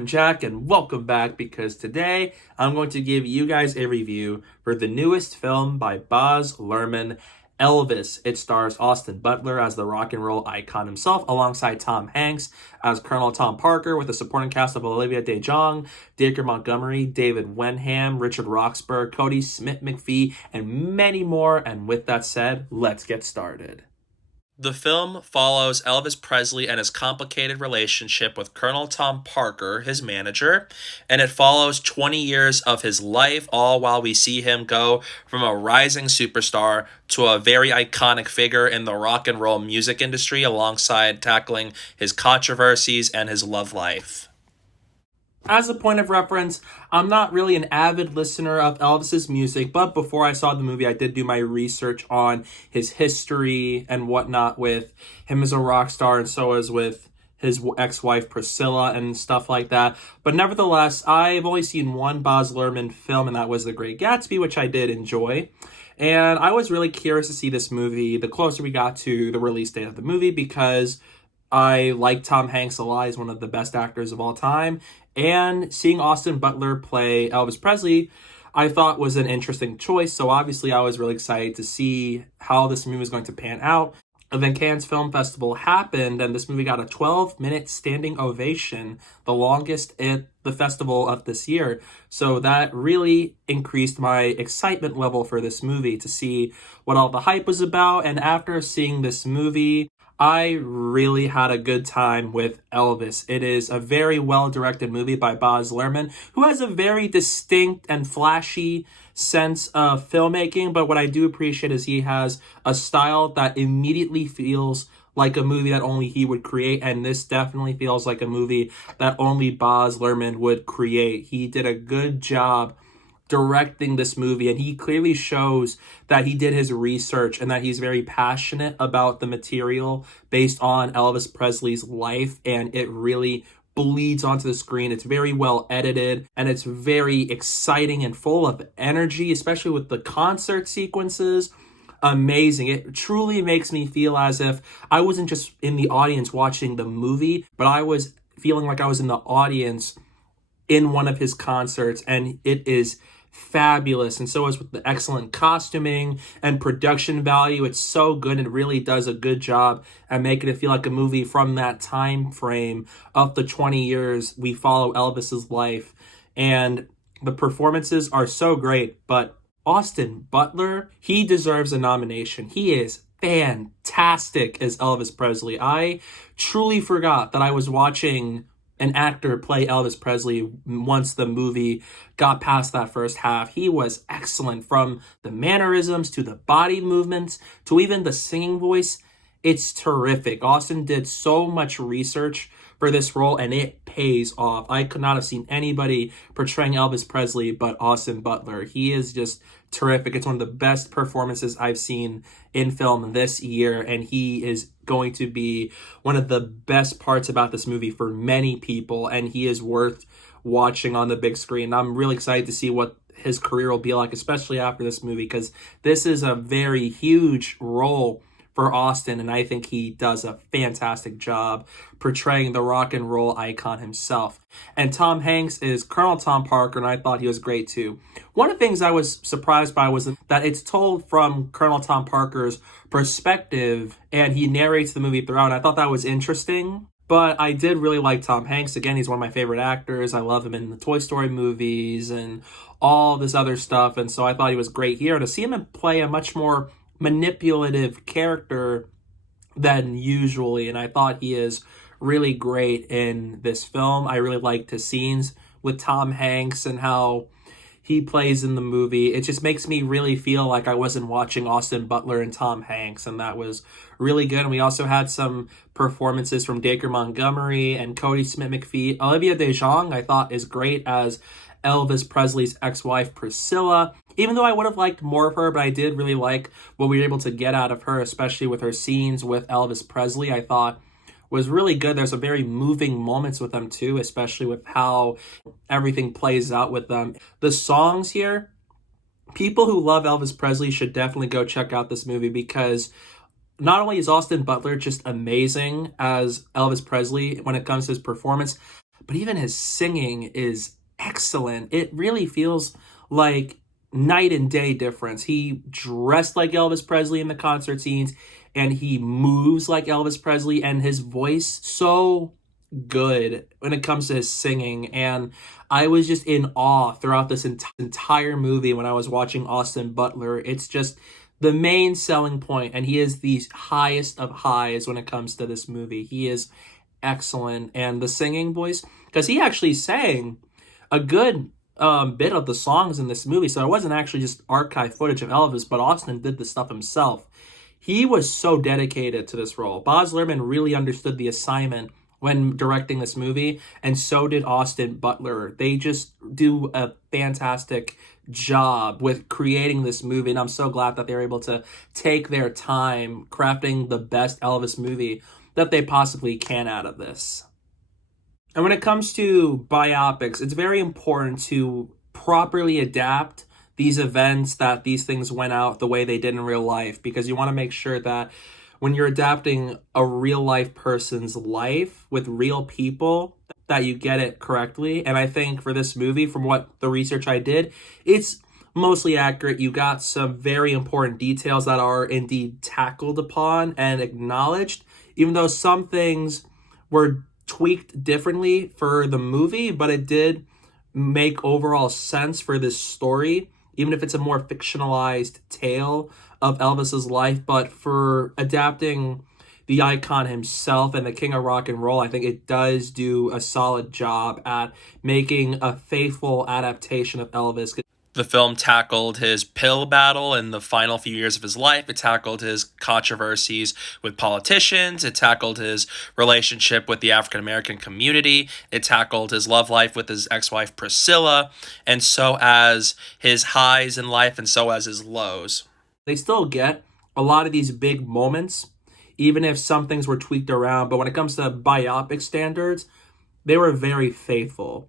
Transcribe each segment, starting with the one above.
I'm Jack, and welcome back because today I'm going to give you guys a review for the newest film by Baz Luhrmann, Elvis. It stars Austin Butler as the rock and roll icon himself, alongside Tom Hanks as Colonel Tom Parker, with a supporting cast of Olivia DeJonge, Dacre Montgomery, David Wenham, Richard Roxburgh, Kodi Smit-McPhee, and many more. And with that said, let's get started. The film follows Elvis Presley and his complicated relationship with Colonel Tom Parker, his manager, and it follows 20 years of his life, all while we see him go from a rising superstar to a very iconic figure in the rock and roll music industry, alongside tackling his controversies and his love life. As a point of reference, I'm not really an avid listener of Elvis's music, but before I saw the movie, I did do my research on his history and whatnot with him as a rock star, and so as with his ex-wife Priscilla and stuff like that. But nevertheless, I've only seen one Baz Luhrmann film, and that was The Great Gatsby, which I did enjoy. And I was really curious to see this movie the closer we got to the release date of the movie, because I like Tom Hanks a lot. He's one of the best actors of all time. And seeing Austin Butler play Elvis Presley, I thought was an interesting choice. So obviously I was really excited to see how this movie was going to pan out. And then Cannes Film Festival happened, and this movie got a 12-minute standing ovation, the longest at the festival of this year. So that really increased my excitement level for this movie, to see what all the hype was about. And after seeing this movie, I really had a good time with Elvis. It is a very well-directed movie by Baz Luhrmann, who has a very distinct and flashy sense of filmmaking, but what I do appreciate is he has a style that immediately feels like a movie that only he would create, and this definitely feels like a movie that only Baz Luhrmann would create. He did a good job directing this movie, and he clearly shows that he did his research and that he's very passionate about the material based on Elvis Presley's life, and it really bleeds onto the screen. It's very well edited, and it's very exciting and full of energy, especially with the concert sequences. Amazing. It truly makes me feel as if I wasn't just in the audience watching the movie, but I was feeling like I was in the audience in one of his concerts, and it is fabulous. And so is with the excellent costuming and production value. It's so good, and it really does a good job at making it feel like a movie from that time frame of the 20 years we follow Elvis's life. And the performances are so great, but Austin Butler, he deserves a nomination. He is fantastic as Elvis Presley. I truly forgot that I was watching an actor play Elvis Presley once the movie got past that first half. He was excellent, from the mannerisms to the body movements to even the singing voice. It's terrific. Austin did so much research for this role, and it pays off. I could not have seen anybody portraying Elvis Presley but Austin Butler. He is just terrific. It's one of the best performances I've seen in film this year, and he is going to be one of the best parts about this movie for many people, and he is worth watching on the big screen. I'm really excited to see what his career will be like, especially after this movie, because this is a very huge role for Austin, and I think he does a fantastic job portraying the rock and roll icon himself. And Tom Hanks is Colonel Tom Parker, and I thought he was great too. One of the things I was surprised by was that it's told from Colonel Tom Parker's perspective, and he narrates the movie throughout, and I thought that was interesting. But I did really like Tom Hanks. Again, he's one of my favorite actors. I love him in the Toy Story movies and all this other stuff, and so I thought he was great here. To see him play a much more manipulative character than usually, and I thought he is really great in this film. I really liked his scenes with Tom Hanks and how he plays in the movie. It just makes me really feel like I wasn't watching Austin Butler and Tom Hanks, and that was really good. And we also had some performances from Dacre Montgomery and Kodi Smit-McPhee. Olivia DeJonge, I thought, is great as Elvis Presley's ex-wife Priscilla. Even though I would have liked more of her, but I did really like what we were able to get out of her, especially with her scenes with Elvis Presley. I thought was really good. There's some very moving moments with them too, especially with how everything plays out with them. The songs here, people who love Elvis Presley should definitely go check out this movie, because not only is Austin Butler just amazing as Elvis Presley when it comes to his performance, but even his singing is excellent. It really feels like night and day difference. He dressed like Elvis Presley in the concert scenes, and he moves like Elvis Presley, and his voice so good when it comes to his singing. And I was just in awe throughout this entire movie when I was watching Austin Butler. It's just the main selling point, and he is the highest of highs when it comes to this movie. He is excellent. And the singing voice, because he actually sang a good bit of the songs in this movie, so it wasn't actually just archive footage of Elvis, but Austin did the stuff himself. He was so dedicated to this role. Baz Luhrmann really understood the assignment when directing this movie, and so did Austin Butler. They just do a fantastic job with creating this movie, and I'm so glad that they're able to take their time crafting the best Elvis movie that they possibly can out of this. And when it comes to biopics, it's very important to properly adapt these events, that these things went out the way they did in real life, because you want to make sure that when you're adapting a real life person's life with real people, that you get it correctly. And I think for this movie, from what the research I did, it's mostly accurate. You got some very important details that are indeed tackled upon and acknowledged, even though some things were tweaked differently for the movie, but it did make overall sense for this story, even if it's a more fictionalized tale of Elvis's life. But for adapting the icon himself and the king of rock and roll, I think it does do a solid job at making a faithful adaptation of Elvis. The film tackled his pill battle in the final few years of his life. It tackled his controversies with politicians. It tackled his relationship with the African-American community. It tackled his love life with his ex-wife Priscilla, and so as his highs in life and so as his lows. They still get a lot of these big moments, even if some things were tweaked around. But when it comes to biopic standards, they were very faithful.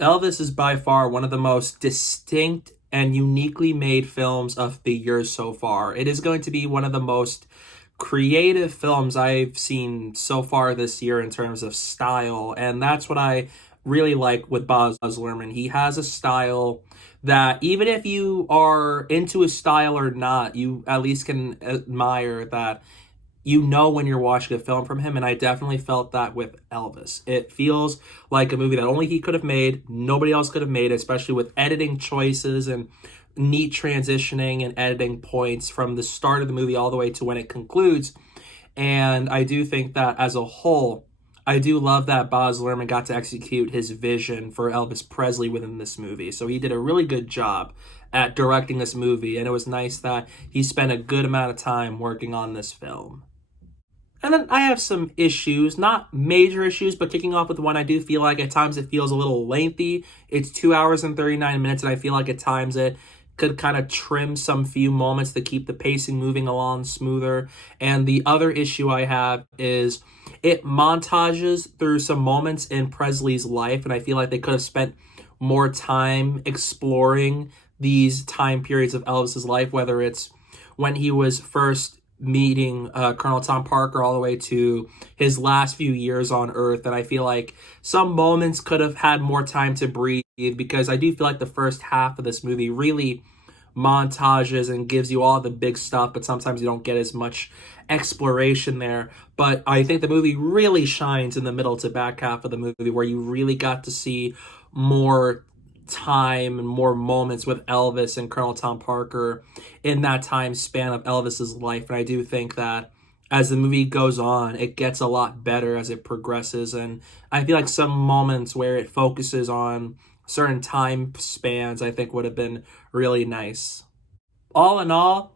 Elvis is by far one of the most distinct and uniquely made films of the year so far. It is going to be one of the most creative films I've seen so far this year in terms of style, and that's what I really like with Baz Luhrmann. He has a style that even if you are into his style or not, you at least can admire that. You know when you're watching a film from him, and I definitely felt that with Elvis. It feels like a movie that only he could have made, nobody else could have made, especially with editing choices and neat transitioning and editing points from the start of the movie all the way to when it concludes. And I do think that as a whole, I do love that Baz Luhrmann got to execute his vision for Elvis Presley within this movie. So he did a really good job at directing this movie, and it was nice that he spent a good amount of time working on this film. And then I have some issues, not major issues, but kicking off with one, I do feel like at times it feels a little lengthy. It's 2 hours and 39 minutes, and I feel like at times it could kind of trim some few moments to keep the pacing moving along smoother. And the other issue I have is it montages through some moments in Presley's life, and I feel like they could have spent more time exploring these time periods of Elvis's life, whether it's when he was first meeting Colonel Tom Parker all the way to his last few years on Earth. And I feel like some moments could have had more time to breathe, because I do feel like the first half of this movie really montages and gives you all the big stuff, but sometimes you don't get as much exploration there. But I think the movie really shines in the middle to back half of the movie, where you really got to see more time and more moments with Elvis and Colonel Tom Parker in that time span of Elvis's life. And I do think that as the movie goes on, it gets a lot better as it progresses. And I feel like some moments where it focuses on certain time spans, I think would have been really nice. All in all,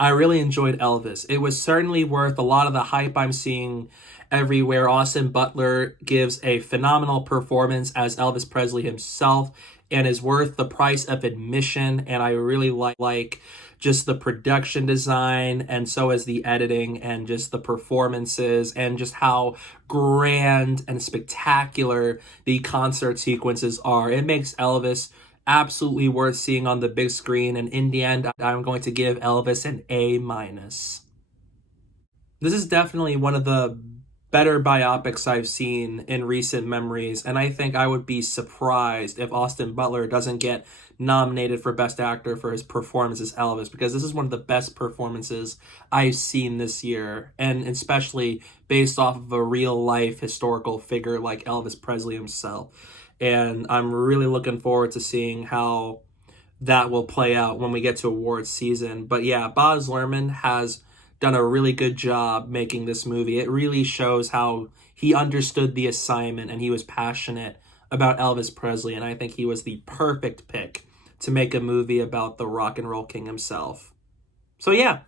I really enjoyed Elvis. It was certainly worth a lot of the hype I'm seeing everywhere. Austin Butler gives a phenomenal performance as Elvis Presley himself, and is worth the price of admission. And I really like just the production design, and so is the editing, and just the performances, and just how grand and spectacular the concert sequences are. It makes Elvis absolutely worth seeing on the big screen, and in the end, I'm going to give Elvis an A-. This is definitely one of the better biopics I've seen in recent memories, and I think I would be surprised if Austin Butler doesn't get nominated for Best Actor for his performance as Elvis, because this is one of the best performances I've seen this year, and especially based off of a real-life historical figure like Elvis Presley himself. And I'm really looking forward to seeing how that will play out when we get to awards season. But yeah, Baz Luhrmann has done a really good job making this movie. It really shows how he understood the assignment and he was passionate about Elvis Presley, and I think he was the perfect pick to make a movie about the rock and roll king himself. So yeah,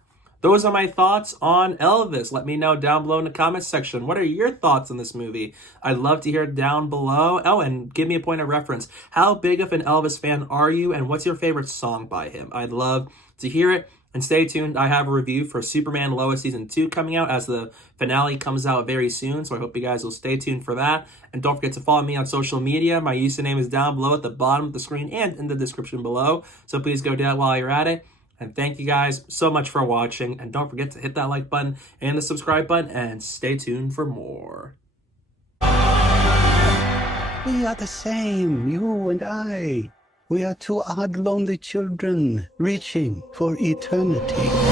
those are my thoughts on Elvis. Let me know down below in the comments section. What are your thoughts on this movie? I'd love to hear down below. Oh, and give me a point of reference. How big of an Elvis fan are you, and what's your favorite song by him? I'd love to hear it. And stay tuned, I have a review for Superman Lois Season 2 coming out as the finale comes out very soon, so I hope you guys will stay tuned for that. And don't forget to follow me on social media. My username is down below at the bottom of the screen and in the description below, so please go do that while you're at it. And thank you guys so much for watching, and don't forget to hit that like button and the subscribe button, and stay tuned for more. We are the same, you and I. We are two odd, lonely children reaching for eternity.